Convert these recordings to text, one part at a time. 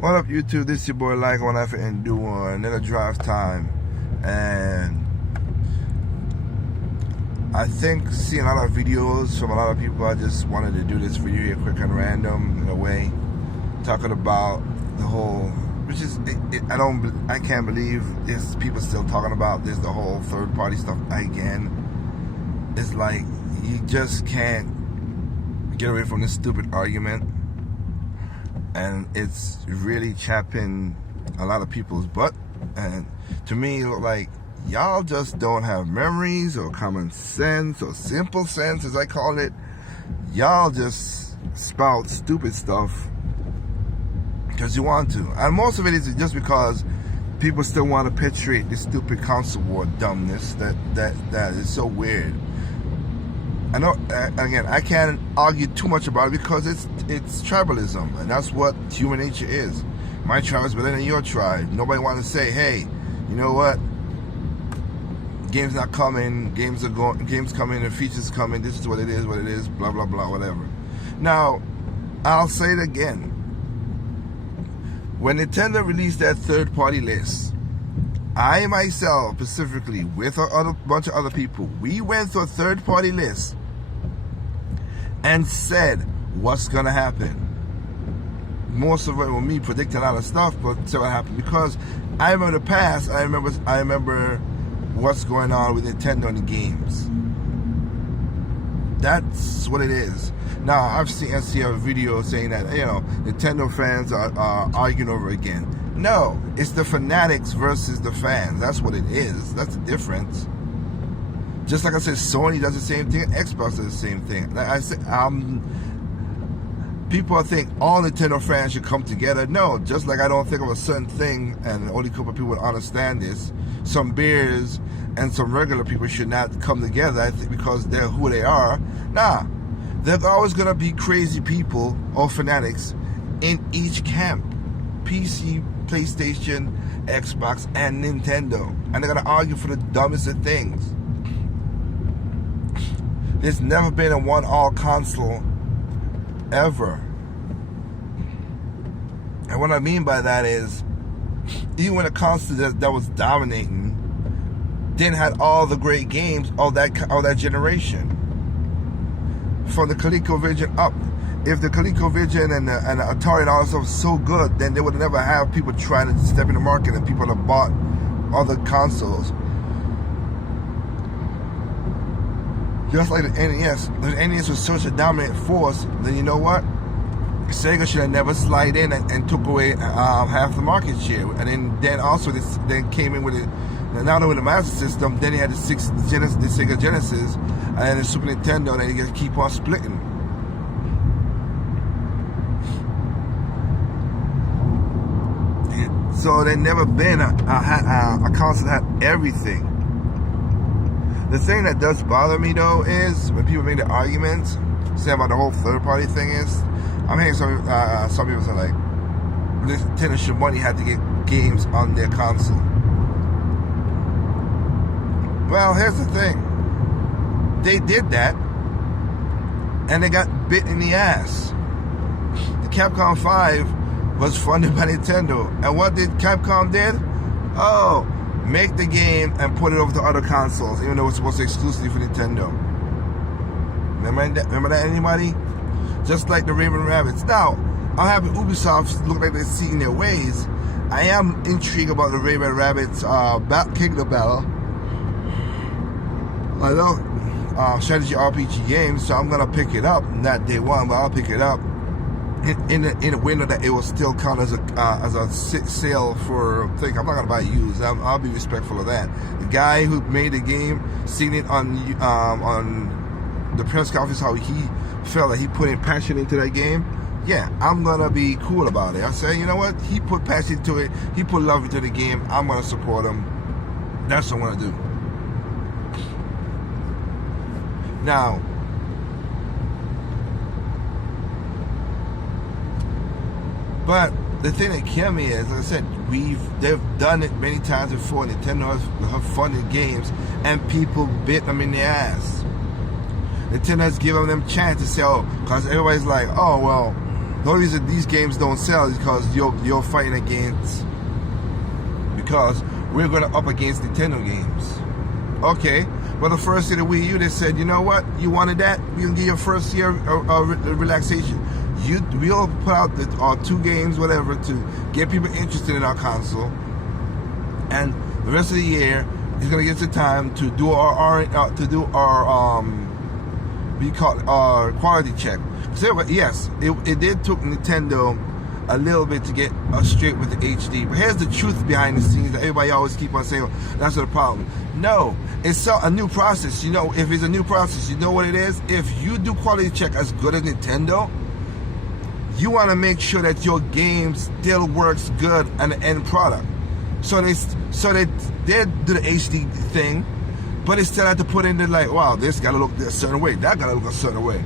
What up, YouTube? This is your boy Like One Effort and do another drive time. And I think seeing a lot of videos from a lot of people, I just wanted to do this video here quick and random in a way, talking about the whole, which is, I can't believe there's people still talking about this, the whole third party stuff again. It's like, you just can't get away from this stupid argument. And it's really chapping a lot of people's butt. And to me, like, y'all just don't have memories or common sense or simple sense, as I call it. Y'all just spout stupid stuff because you want to. And most of it is just because people still want to perpetuate this stupid console war dumbness that is so weird. I know, again, I can't argue too much about it because it's tribalism, and that's what human nature is. My tribe is better than your tribe. Nobody wants to say, hey, you know what? Game's not coming, games coming, and features coming, this is what it is, blah, blah, blah, whatever. Now, I'll say it again. When Nintendo released that third-party list, I myself, specifically, with a bunch of other people, we went through a third-party list and said what's going to happen. Most of it was me predicting a lot of stuff, but see what happened. Because I remember the past, I remember what's going on with Nintendo and the games. That's what it is. Now, I've seen a video saying that, you know, Nintendo fans are arguing over again. No, it's the fanatics versus the fans. That's what it is. That's the difference. Just like I said, Sony does the same thing, Xbox does the same thing. Like I said, people think all Nintendo fans should come together. No, just like I don't think of a certain thing, and only a couple of people would understand this. Some beers and some regular people should not come together, I think, because they're who they are. Nah, there's always gonna be crazy people or fanatics in each camp. PC, PlayStation, Xbox, and Nintendo. And they're gonna argue for the dumbest of things. There's never been a one-all console ever. And what I mean by that is, even when a console that was dominating didn't have all the great games of that generation. From the ColecoVision up. If the ColecoVision and the Atari and all that stuff was so good, then they would never have people trying to step in the market and people that bought other consoles. Just like the NES. The NES was such a dominant force, then you know what? Sega should have never slid in and took away half the market share. And then also they came in with it, not only with the Master System, then they had the Sega Genesis and the Super Nintendo, and they just keep on splitting. So there never been a console that had everything. The thing that does bother me though is when people make the arguments, say about the whole third party thing is, I'm hearing some people say like, Nintendo should money had to get games on their console. Well, here's the thing. They did that, and they got bit in the ass. The Capcom 5 was funded by Nintendo, and what did Capcom did? Oh, make the game and put it over to other consoles, even though it's supposed to be exclusively for Nintendo. Remember that, anybody? Just like the Raving Rabbids. Now, I'm happy Ubisoft look like they're seeing their ways. I am intrigued about the Raving Rabbids Kingdom Battle. I love strategy RPG games, so I'm gonna pick it up. Not day one, but I'll pick it up in a window that it will still count as a sale for thing. I'm not gonna buy used. I'll be respectful of that. The guy who made the game, seen it on the press conference, how he felt that he put in passion into that game. Yeah, I'm gonna be cool about it. I say, you know what? He put passion into it. He put love into the game. I'm gonna support him. That's what I'm gonna do. Now, but the thing that killed me is, like I said, they've done it many times before. Nintendo have funded games, and people bit them in the ass. Nintendo has given them chance to say, oh, because everybody's like, oh, well, The only reason these games don't sell is because you're fighting against, because we're going to up against Nintendo games. Okay, well, the first year of the Wii U, they said, you know what, you wanted that, we can give you a first year relaxation. We'll put out 2 games, whatever, to get people interested in our console, and the rest of the year is going to get the time to do our quality check. So, yes, it did took Nintendo a little bit to get us straight with the HD. But here's the truth behind the scenes that everybody always keep on saying, oh, that's not a problem. No, it's a new process. You know, if it's a new process, you know what it is? If you do quality check as good as Nintendo, you want to make sure that your game still works good on the end product. So they do the HD thing, but they still have to put in the, like, wow, this got to look a certain way, that got to look a certain way.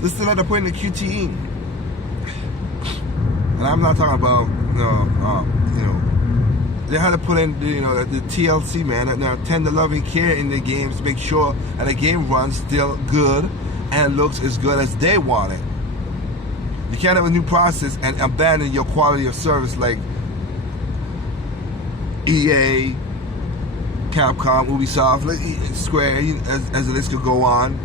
They still have to put in the QTE. And I'm not talking about, they had to put in, the TLC, man, that tender loving care in the games to make sure that the game runs still good and looks as good as they want it. You can't have a new process and abandon your quality of service like EA, Capcom, Ubisoft, Square, as the list could go on.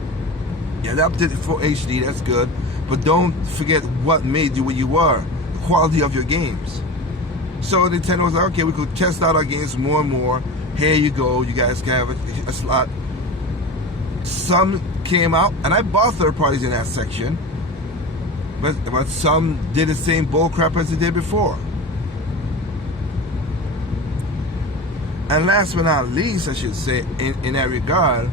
Yeah, that did it for HD, that's good. But don't forget what made you what you were, the quality of your games. So Nintendo was like, okay, we could test out our games more and more. Here you go, you guys can have a slot. Some came out, and I bought third parties in that section, but some did the same bullcrap as they did before. And last but not least, I should say, in that regard,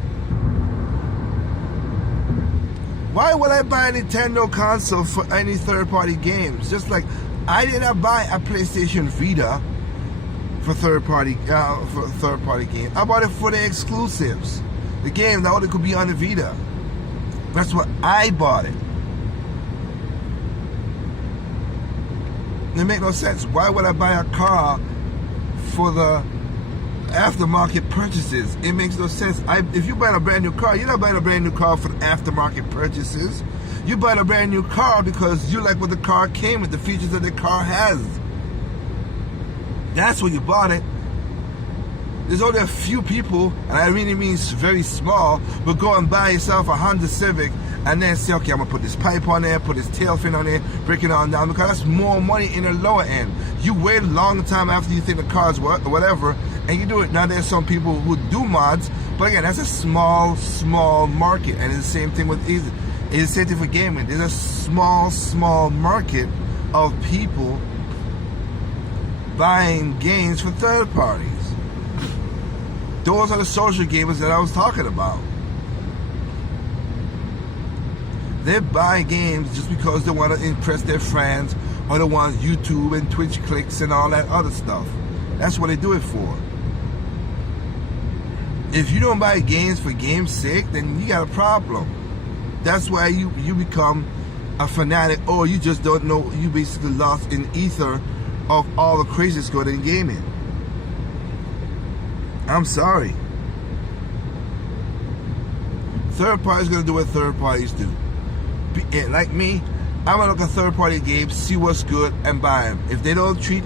why would I buy a Nintendo console for any third-party games? Just like I did not buy a PlayStation Vita for third-party games. I bought it for the exclusives, the game that only could be on the Vita. That's what I bought it. It make no sense. Why would I buy a car for the aftermarket purchases? It makes no sense. If you buy a brand new car, you're not buying a brand new car for the aftermarket purchases. You buy a brand new car because you like what the car came with, the features that the car has. That's what you bought it. There's only a few people, and I really mean very small, will go and buy yourself a Honda Civic and then say, okay, I'm going to put this pipe on there, put this tail fin on there, break it on down, because that's more money in the lower end. You wait a long time after you think the car's whatever, and you do it. Now there's some people who do mods, but again, that's a small market, and it's the same thing with Easy. It's the same thing for gaming. There's a small market of people buying games for third parties. Those are the social gamers that I was talking about. They buy games just because they want to impress their friends, or they want YouTube and Twitch clicks and all that other stuff. That's what they do it for. If you don't buy games for game's sake, then you got a problem. That's why you become a fanatic, or you just don't know, you basically lost in ether of all the craziness going in gaming. I'm sorry. Third party's gonna do what third parties do. Like me, I'm gonna look at third party games, see what's good, and buy them. If they don't treat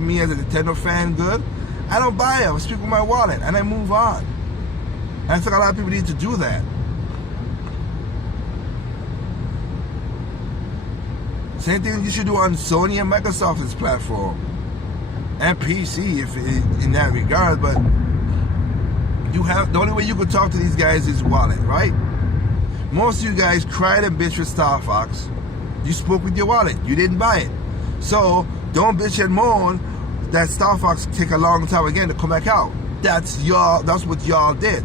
me as a Nintendo fan good, I don't buy them. I speak with my wallet and I move on. And I think a lot of people need to do that. Same thing you should do on Sony and Microsoft's platform and PC, if in that regard. But the only way you can talk to these guys is wallet, right? Most of you guys cried and bitched with Star Fox. You spoke with your wallet. You didn't buy it. So don't bitch and moan that Star Fox take a long time again to come back out. That's what y'all did.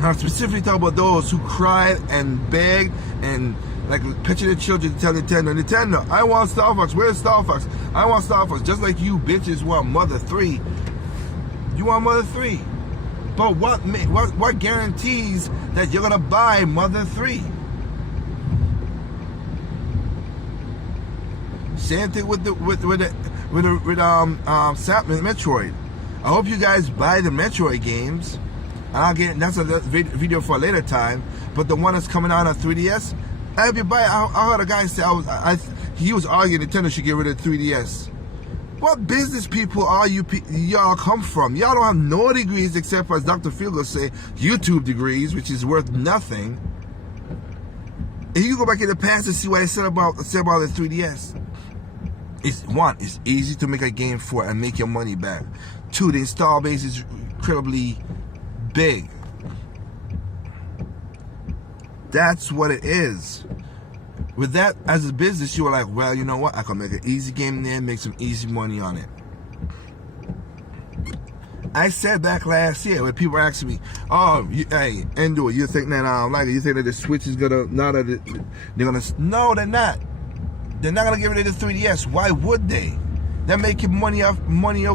I'm specifically talking about those who cried and begged and like pitching their children to tell Nintendo, I want Star Fox. Where's Star Fox? I want Star Fox. Just like you bitches want Mother 3. You want Mother 3. But what guarantees that you're gonna buy Mother 3? Same thing with Metroid. I hope you guys buy the Metroid games, and I'll get that's a video for a later time. But the one that's coming out on 3DS, everybody, I heard a guy say he was arguing Nintendo should get rid of 3DS. What business people are y'all come from? Y'all don't have no degrees except for, as Dr. Fielder say, YouTube degrees, which is worth nothing. And you go back in the past and see what they said about the 3DS. It's easy to make a game for and make your money back. 2, the install base is incredibly big. That's what it is. With that as a business, you were like, well, you know what? I can make an easy game there, make some easy money on it. I said back last year when people were asking me, oh, hey, Endo, you think that you think that the Switch is gonna no, they're not. They're not gonna get rid of the 3DS. Why would they? They're making money over money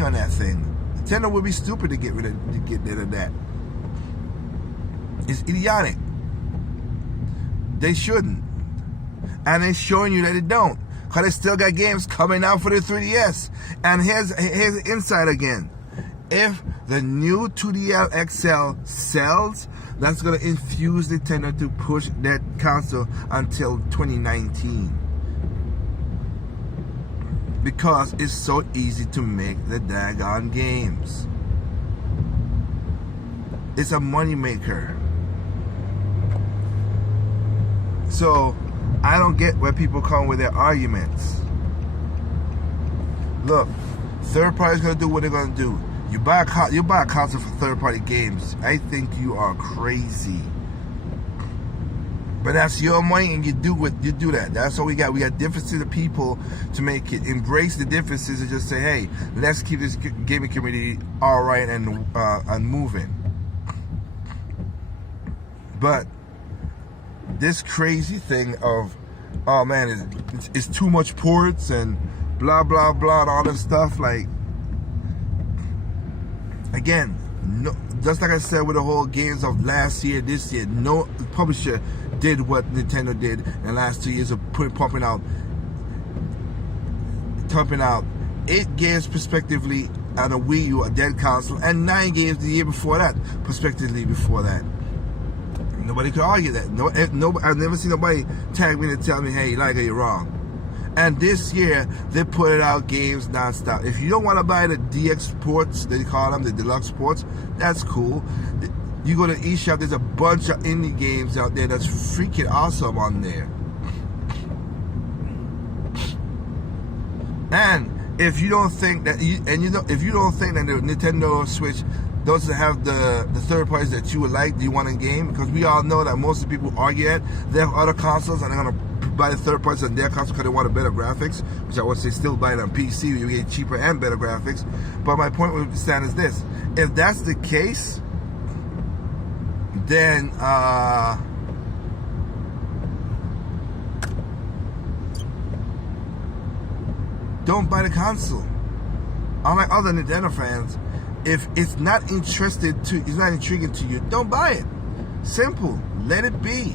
on that thing. Nintendo would be stupid to get rid of that. It's idiotic. They shouldn't. And they're showing you that they don't. Because they still got games coming out for the 3DS. And here's the insight again. If the new 2DL XL sells, that's going to infuse Nintendo to push that console until 2019. Because it's so easy to make the daggone games. It's a moneymaker. So, I don't get where people come with their arguments. Look, third party's gonna do what they're gonna do. You buy a console for third party games. I think you are crazy. But that's your money, and you do that. That's all we got. We got differences of people to make it. Embrace the differences and just say, hey, let's keep this gaming community all right and moving. But this crazy thing of, oh man, it's too much ports and blah blah blah and all this stuff. Like, again, no, just like I said with the whole games of last year, this year, no publisher did what Nintendo did in the last 2 years of pumping out 8 games prospectively on a Wii U, a dead console, and 9 games the year before that, prospectively before that. Nobody could argue that. I've never seen nobody tag me and tell me, hey, like, you're wrong. And this year, they put out games nonstop. If you don't want to buy the DX ports, they call them the deluxe ports, that's cool. You go to eShop, there's a bunch of indie games out there that's freaking awesome on there. And if you don't think that, if you don't think that the Nintendo Switch doesn't have the third parties that you would like, do you want a game? Because we all know that most of the people argue that they have other consoles and they're gonna buy the third parties on their console because they want a better graphics, which I would say still buy it on PC, you get cheaper and better graphics. But my point would stand is this: if that's the case, then don't buy the console. Unlike other Nintendo fans, if it's not intriguing to you, don't buy it. Simple. Let it be.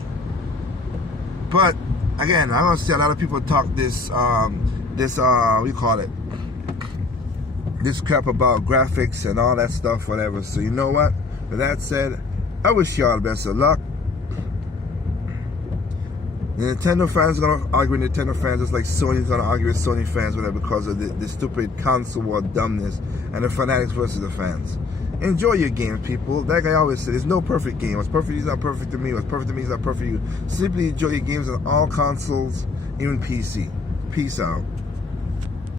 But again, I'm gonna see a lot of people talk this what do you call it? This crap about graphics and all that stuff, whatever. So you know what? With that said, I wish y'all the best of luck. The Nintendo fans are gonna argue with Nintendo fans just like Sony's gonna argue with Sony fans, whatever, because of the stupid console war dumbness and the fanatics versus the fans. Enjoy your games, people. Like I always say, there's no perfect game. What's perfect is not perfect to me. What's perfect to me is not perfect to you. Simply enjoy your games on all consoles, even PC. Peace out.